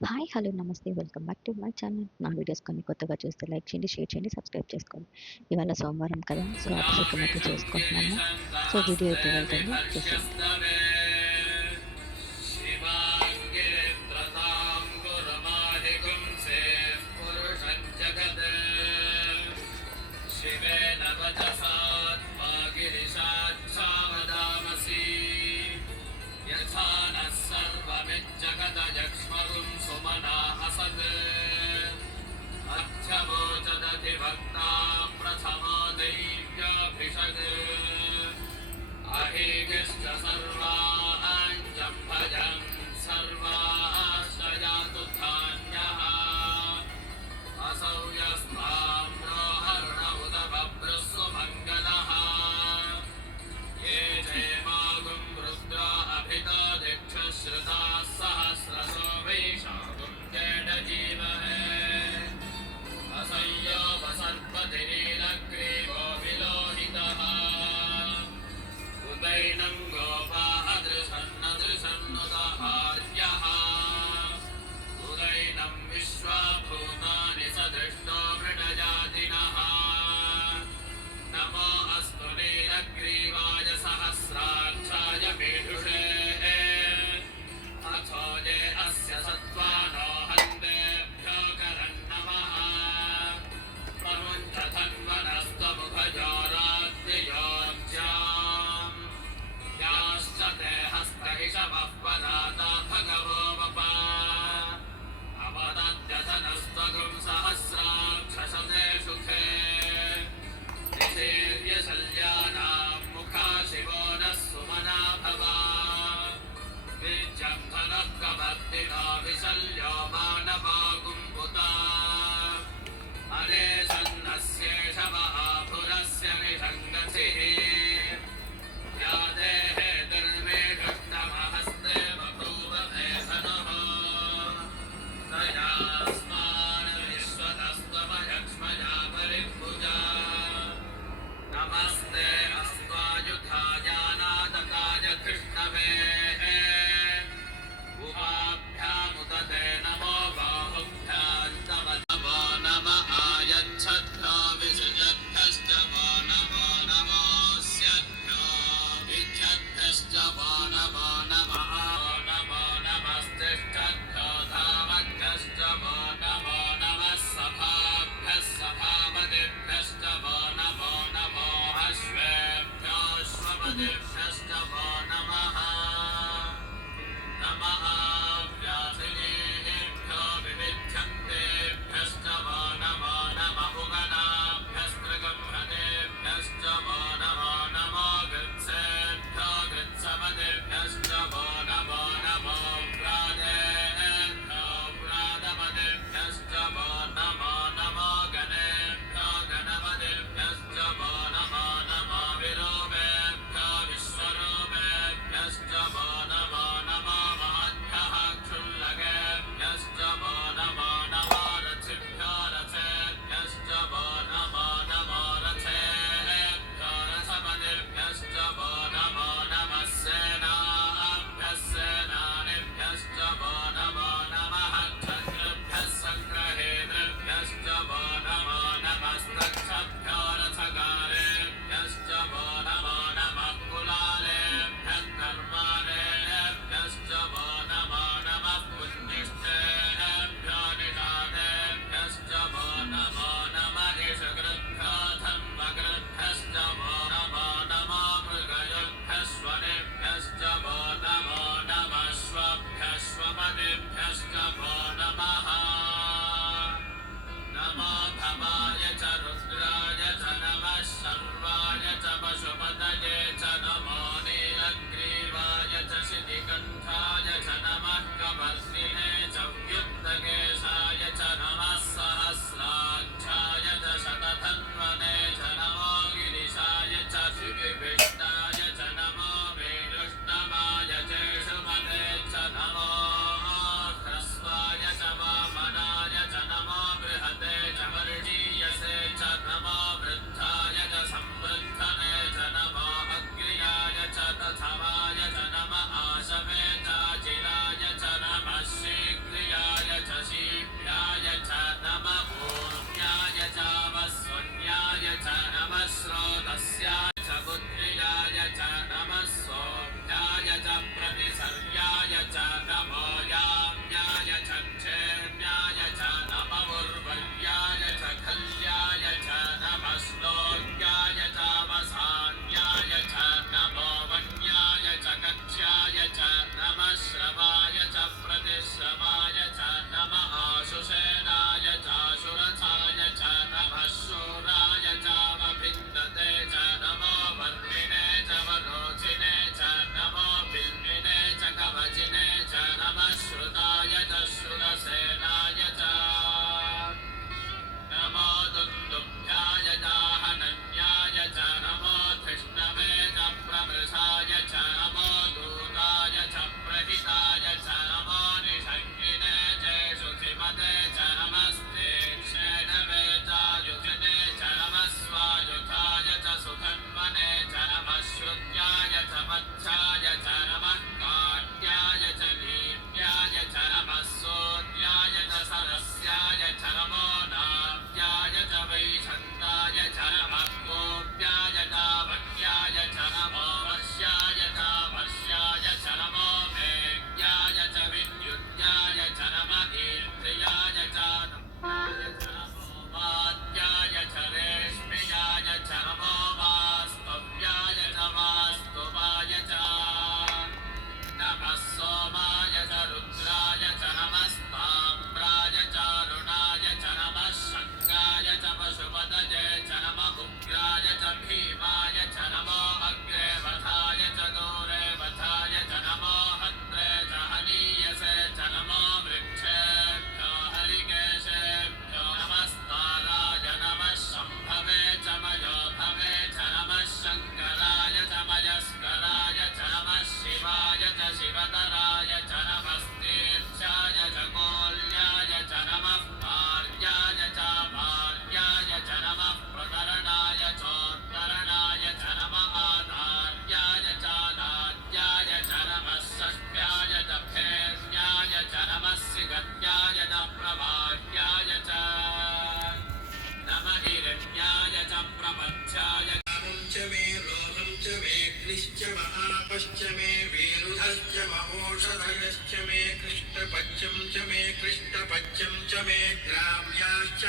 Hi! Hello! నమస్తే. Welcome back to my channel. నా videos కొన్ని కొత్తగా చూస్తే లైక్ చేయండి, షేర్ చేయండి, సబ్స్క్రైబ్ చేసుకోండి. ఇవాళ సోమవారం కదా! సో, అభిషేకం అయితే చేసుకుంటున్నాము. సో, వీడియో అయితే వెళ్తుంది చూసేయండి. शिवेन वचसात्मा गिरिशाच्छावदामसि यथा नः सर्वमिज्जगदजक्ष्मरुं सुमना हसत् अध्यवोचदधिभक्तां प्रथमो दैव्याभिषग् अहेगिश्च सर्व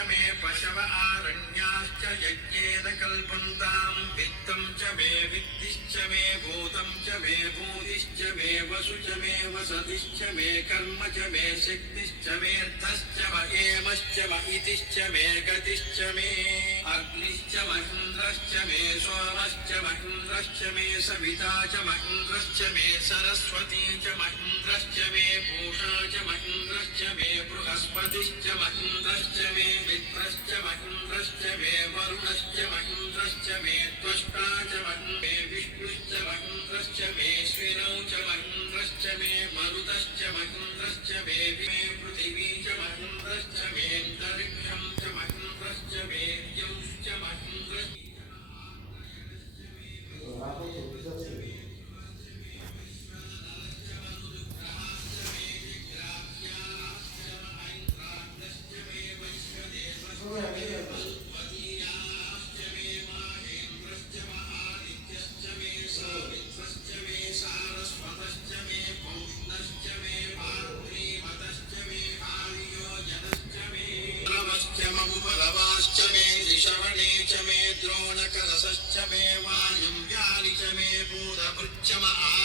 मे पशव आरण्याश्च यज्ञेन कल्पन्तां वित्तं च मे वित्तिश्च मे भूतं च मे भूतिश्च मे वसु च मे वसतिश्च मे कर्म च मे शक्तिश्च मेऽर्थश्च म एमश्च म इतिश्च मे गतिश्च मे अग्निश्च म इन्द्रश्च मे सोमश्च म इन्द्रश्च मे सविता च म इन्द्रश्च मे सरस्वती च म इन्द्रश्च मे पूषा च म इन्द्रश्च मे बृहस्पतिश्च म इन्द्रश्च मे मित्रश्च म इन्द्रश्च मे वरुणश्च म इन्द्रश्च मे त्वष्टा च म मे विष्णुश्च म इन्द्रश्च मे श्विनौ च म इन्द्रश्च मे मरुतश्च म इन्द्रश्च मे पृथिवी च म इन्द्रश्च मे अन्तरिक्षं च म इन्द्रश्च मे द्यौश्च म इन्द्रश्च उपलवाश्च मे ऋषवणे च मे द्रोणकरसश्च मे वायुव्यानि च मे भूतभृच्च म